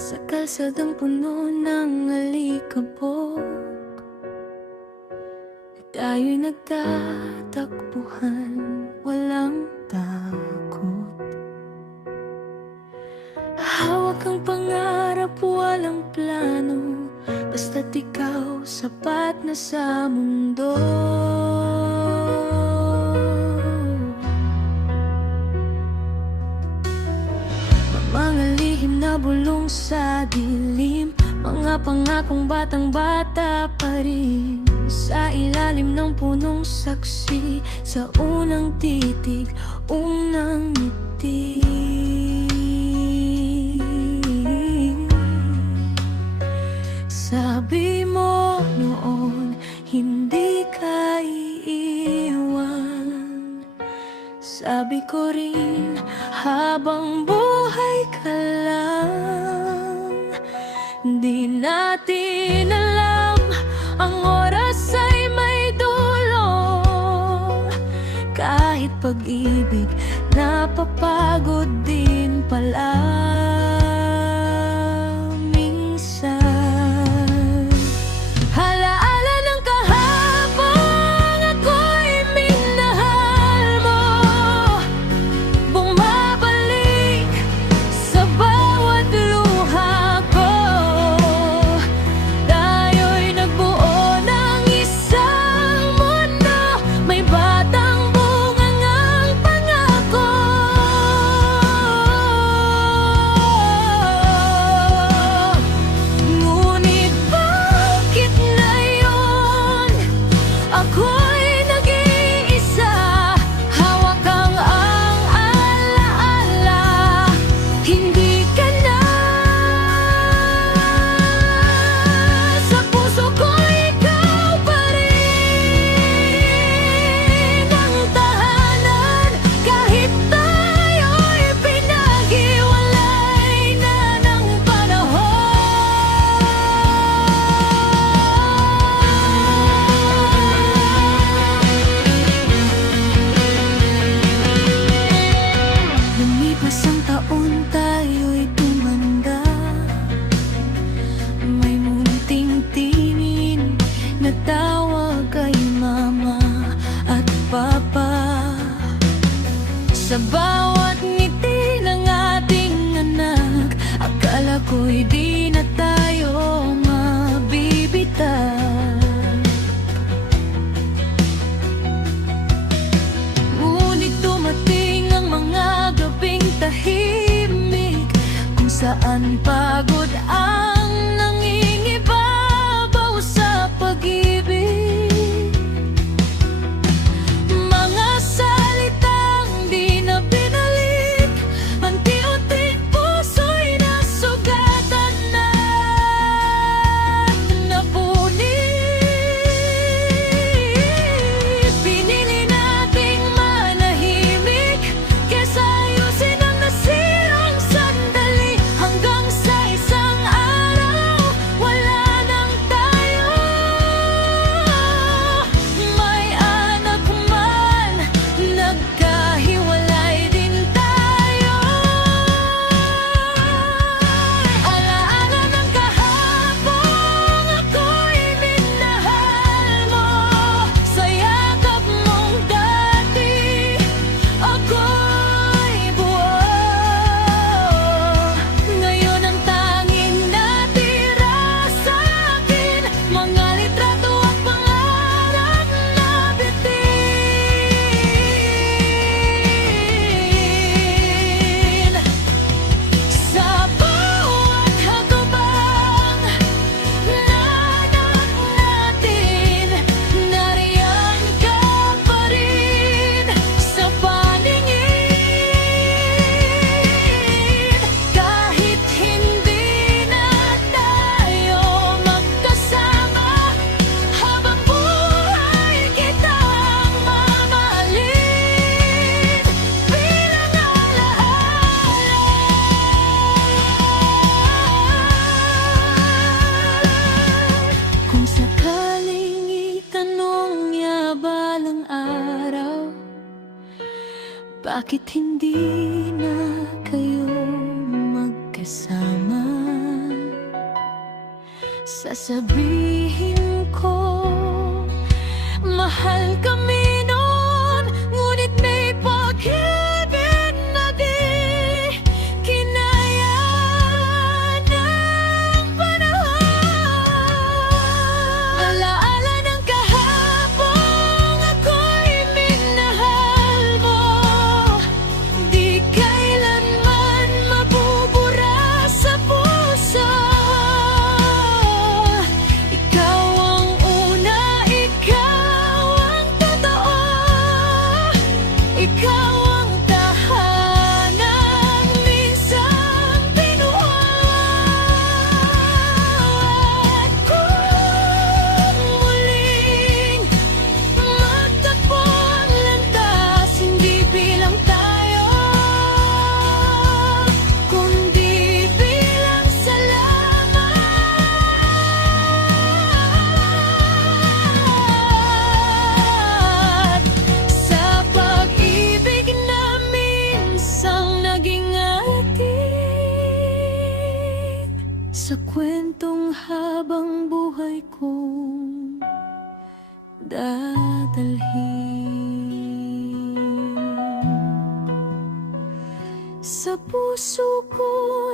Sa kalsadang puno ng alikabok, tayo'y nagtatakbuhan, walang takot. Hawak ang pangarap, walang plano, basta't ikaw sapat na sa mundo. Mga lihim na bulong sa dilim, mga pangakong batang-bata pa rin. Sa ilalim ng punong saksi, sa unang titig, unang ngiti. Sabi mo noon, hindi ka iiwan. Sabi ko rin, habang buhay ka lang. Di natin alam, ang oras ay may dulo. Kahit pag-ibig, napapagod din pala minsan. Alaala ng kahapon, ako'y minahal mo. Bumabalik sa bawat luha ko. Tayo'y nagbuo ng isang mundo, may batang bungangang pangako. Ngunit bakit ngayon ako'y nag-iisa? Hawak ang alaala, hindi ka na. Sa puso ko ikaw pa rin ang tahanan, kahit tayo'y pinag-iwalay na ng panahon. Lumipas ang taon, tayo'y tumanda. May munting tingin na tawag kay mama at papa. Sa bawat ngiti ng ating anak, akala ko'y di na tayo mabibitaw. Ngunit dumating ang mga gabing tahimik, kung saan pagod ang nangingibabaw sa pag-ibig. Mga salitang di na binalik, unti-unting puso'y nasugatan at napunit. Pinili nating manahimik kesa ayusin ang nasirang sandali, hanggang sa isang araw wala nang tayo. May anak man, nagkahiwalay din tayo. Alaala ng kahapon, ako'y minahal mo. Sa yakap mong dati, ako'y buo. Ngayon ang tanging natira sa akin, mga litrato at pangarap na bitin. Sa bawat hakbang nanak natin, nariyan ka pa rin sa paningin. Kahit hindi na tayo magkasama, habang buhay kitang mamahalin bilang alaala. Kung sakaling itanong niya balang araw, bakit hindi na kayo magkasama? Sasabihin ko, mahal kami noon, ngunit may pag-ibig na di kinaya ng panahon. Alaala ng kahapong ako'y minahal mo, di kailanman mabubura sa puso. Ikaw ang una, ikaw ang totoo, ikaw ang tahanang minsang binuo. At kung muling magtagpo ang landas, hindi bilang tayo, kundi bilang salamat sa pag-ibig na minsang naging atin sa kwentong habang buhay kong dadalhin. Sa puso ko,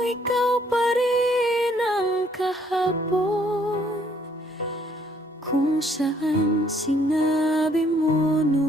ikaw pa rin ang kahapon, kung saan sinabi mo noon